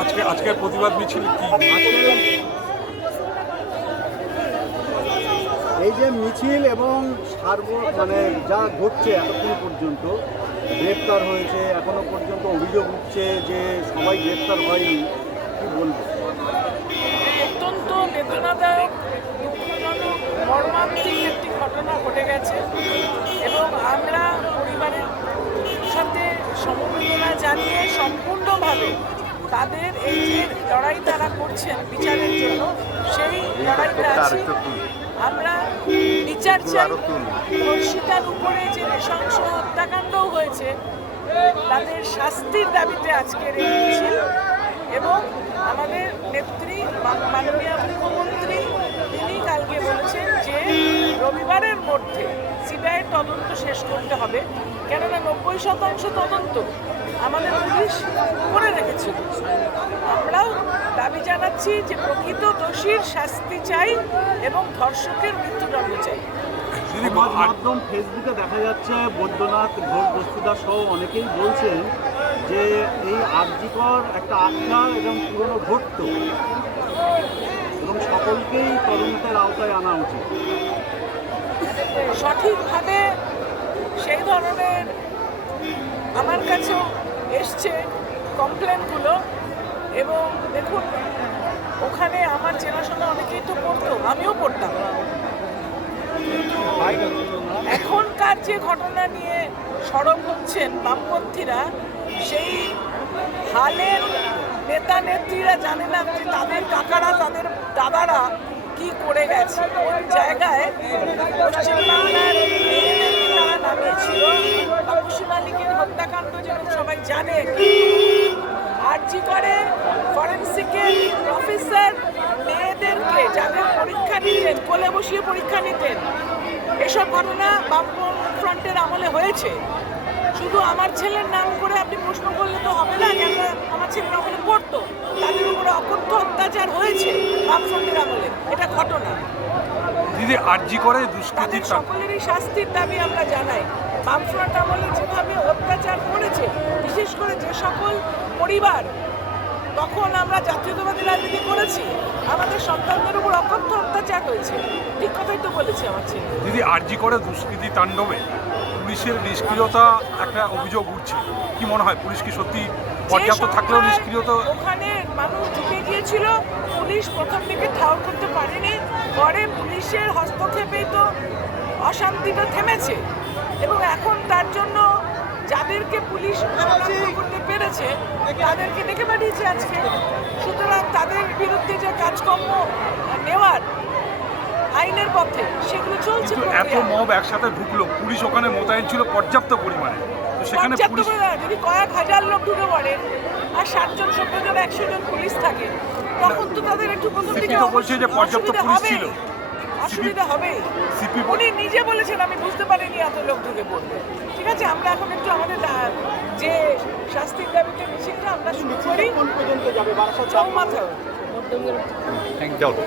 আজকে আজকের প্রতিবাদ মিছিল কি? এই যে মিছিল এবং সার্ব মানে যা ঘটছে এতক্ষণ পর্যন্ত গ্রেপ্তার হয়েছে এখনও পর্যন্ত অভিযোগ উঠছে যে সবাই গ্রেপ্তার হয়নি কি বলব? অত্যন্ত বেদনাদায়ক দুঃখজনক মর্মান্তিক একটি ঘটনা ঘটে গেছে। এবং আমরা পরিবারের সাথে সমবেদনা জানিয়ে সম্পূর্ণভাবে তাদের এই যে লড়াই তারা করছেন বিচারের জন্য সেই লড়াইতে আছি। আমরা বিচার চাই। ধর্ষিতার উপরে যে নৃশংস হত্যাকাণ্ডও হয়েছে তাদের শাস্তির দাবিতে আজকের এই মিছিল এবং আমাদের নেত্রী মাননীয় মুখ্যমন্ত্রী তিনি কালকে বলেছেন যে রবিবারের মধ্যে সিবিআই তদন্ত শেষ করতে হবে। কেননা নব্বই শতাংশ তদন্ত আমাদের পুলিশ করে রেখেছিল। আমরাও দাবি জানাচ্ছি যে প্রকৃত দোষীর শাস্তি চাই এবং ধর্ষকের মৃত্যুদণ্ড চাই। আর- ফেসবুকে দেখা যাচ্ছে বৈদ্যনাথ ঘোষ বস্তিদার সহ অনেকেই বলছেন যে এই আর্যিকর একটা আখ্যা এবং পুরনো ঘটত এবং সকলকেই তদন্তের আওতায় আনা উচিত। সঠিকভাবে সেই ধরনের আমার কাছেও এসছে কমপ্লেনগুলো এবং দেখুন, ওখানে আমার চেনাশোনা অনেকেই তো পড়তো, আমিও পড়তাম। এখনকার যে ঘটনা নিয়ে সরব হচ্ছেন বামপন্থীরা, সেই হালের নেতা নেত্রীরা জানে না যে তাদের কাকারা, তাদের দাদারা কি করে গেছে। কোন জায়গায় পশ্চিমবাংলার মেয়েদেরকে তারা নামিয়েছিল বাবুসি মালিকের হত্যাকাণ্ড যেরকম জানে আরজি করে ফরেন্সিকের প্রফেসর মেয়েদেরকে যাদের পরীক্ষা নিতেন কোলে বসিয়ে পরীক্ষা নিতেন। এসব ঘটনা বামপন ফ্রন্টের আমলে হয়েছে। শুধু আমার ছেলের নাম করে আপনি প্রশ্ন করলে তো হবে না কেন আমার ছেলের ওখানে পড়তো। তাদের উপরে অকথ্য অত্যাচার হয়েছে বামফ্রন্টের আমলে। এটা ঘটনা। দিদি আরজি করে দুষ্কৃতির তাদের তা- সকলেরই শাস্তির দাবি আমরা জানাই। বামফ্রন্ট আমলে যেভাবে করেছে বিশেষ করে যে সকল পরিবার তখন আমরা জাতীয়তাবাদী রাজনীতি করেছি আমাদের সন্তানদের উপর অকথ্য অত্যাচার হয়েছে। ঠিক কথাই তো বলেছি আমার ছেলে। দিদি আরজি করে দুষ্কৃতি তাণ্ডবে পুলিশের নিষ্ক্রিয়তা একটা অভিযোগ উঠছে। কি মনে হয় পুলিশ কি সত্যি পর্যাপ্ত থাকলেও নিষ্ক্রিয়তা ওখানে মানুষ ঢুকে গিয়েছিল পুলিশ প্রথম দিকে ঠাউর করতে পারেনি পরে পুলিশের হস্তক্ষেপেই তো অশান্তিটা থেমেছে। এবং এখন তার জন্য যাদেরকে পুলিশ করতে পেরেছে তাদেরকে ডেকে পাঠিয়েছে আজকে। সুতরাং তাদের বিরুদ্ধে যে কাজকর্ম নেওয়ার আইনের পথে সেগুলো চলছে এত মব একসাথে ঢুকলো পুলিশ ওখানে মোতায়েন ছিল পর্যাপ্ত পরিমাণে। সেখানে যদি কয়েক হাজার লোক ঢুকে পড়ে আর ষাটজন সত্তর জন একশো জন পুলিশ থাকে তখন তো তাদের একটু প্রথম দিকে বলছে যে পর্যাপ্ত পুলিশ ছিল। অসুবিধা হবে। উনি নিজে বলেছেন আমি বুঝতে পারিনি এত লোক ঢুকে পড়বে। ঠিক আছে আমরা এখন একটু আমাদের যে শাস্তির দাবিতে মিছিলটা আমরা শুরু করি। কোন পর্যন্ত যাবে? বারাসাত চৌমাথা।